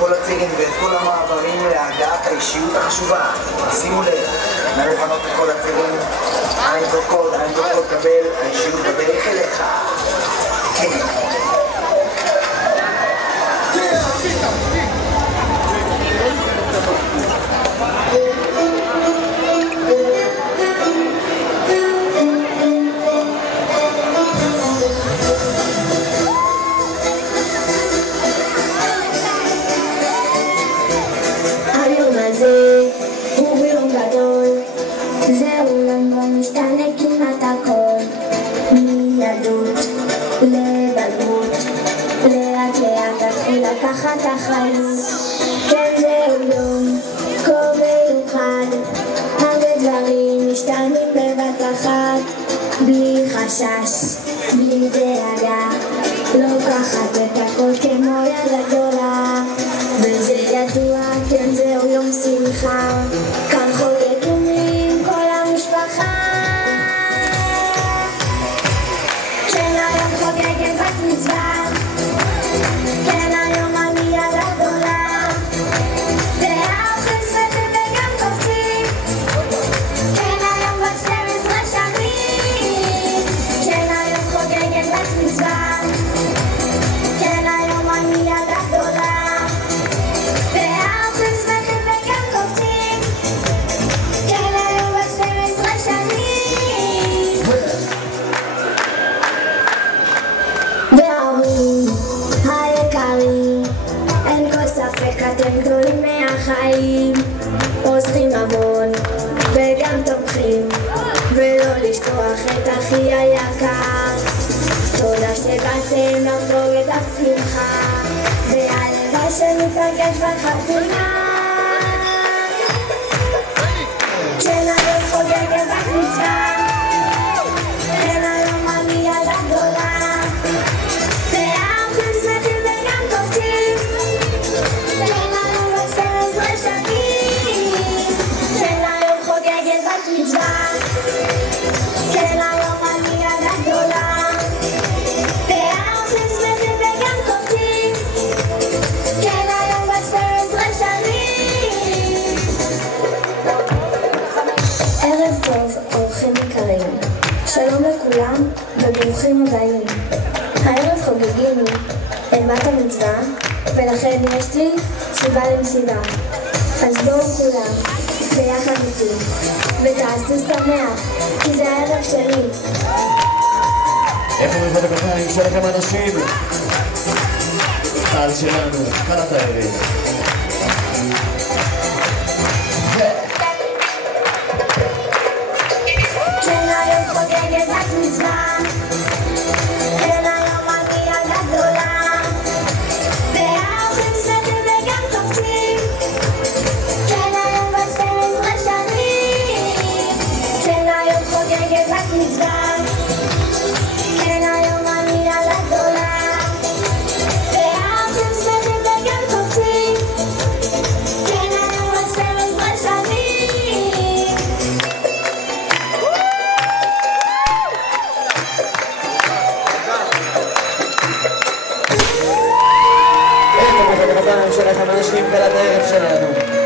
כל הצירים ואת כל המעברים להגעת האישיות החשובה. שימו לב, נא לפנות את כל הצירים. עין תוקות, קבל, האישיות בדרך אליך. כן. הוא ביום גדול, זהו לא משתנה כמעט הכל, מילדות לבגרות, לאט לאט תתחיל לקחת אחריות. כן זהו יום כה מיוחד, הרבה דברים משתנים בבת אחת, בלי חשש, בלי דאגה, לוקחת את הכל כמו יד גדולה, וזה ידוע, כן זהו יום שמחה, כאן חוגגים עם כל המשפחה. כן היום חוגגת בת מצווה, כן היום אני ילדה גדולה, והאוכל ספר וגם קופצים, כן היום בת 12 שנים, כן היום חוגגת בת מצווה, כן היום אני ילדה גדולה, אתם גדולים מהחיים, עוזרים המון וגם תומכים, ולא לשכוח את אחי היקר. תודה שבאתם לחגוג את השמחה, והלוואי שניפגש בחתונה. כן היום חוגגת בת מצווה, כן היום אני ילדה גדולה, והאורחים שמחים וגם קופצים, כן היום בת 12 שנים, כן היום חוגגת בת מצווה, כן היום אני ילדה גדולה, והאורחים שמחים וגם קופצים, כן היום בת 12 שנים. ערב טוב, אורחים יקרים, שלום לכולם וברוכים הבאים. הערב חוגגים את בת המצווה, ולכן יש לי סיבה למסיבה. אז בואו כולם ביחד איתי ותעשו שמח, כי זה הערב שלי. איפה מלבד הכפיים שלכם אנשים? קהל שלנו, קהלת הערב. כן היום חוגגת בת מצווה, כן היום אני ילדה גדולה, והאורחים שמחים וגם קופצים, כן היום בת 12 שנים, כן היום חוגגת בת מצווה, כן היום אני ילדה גדולה, והאורחים שמחים וגם קופצים, כן היום בת 12 שנים. איפה מלבד הכפיים שלכם אנשים קהלת הערב שלנו?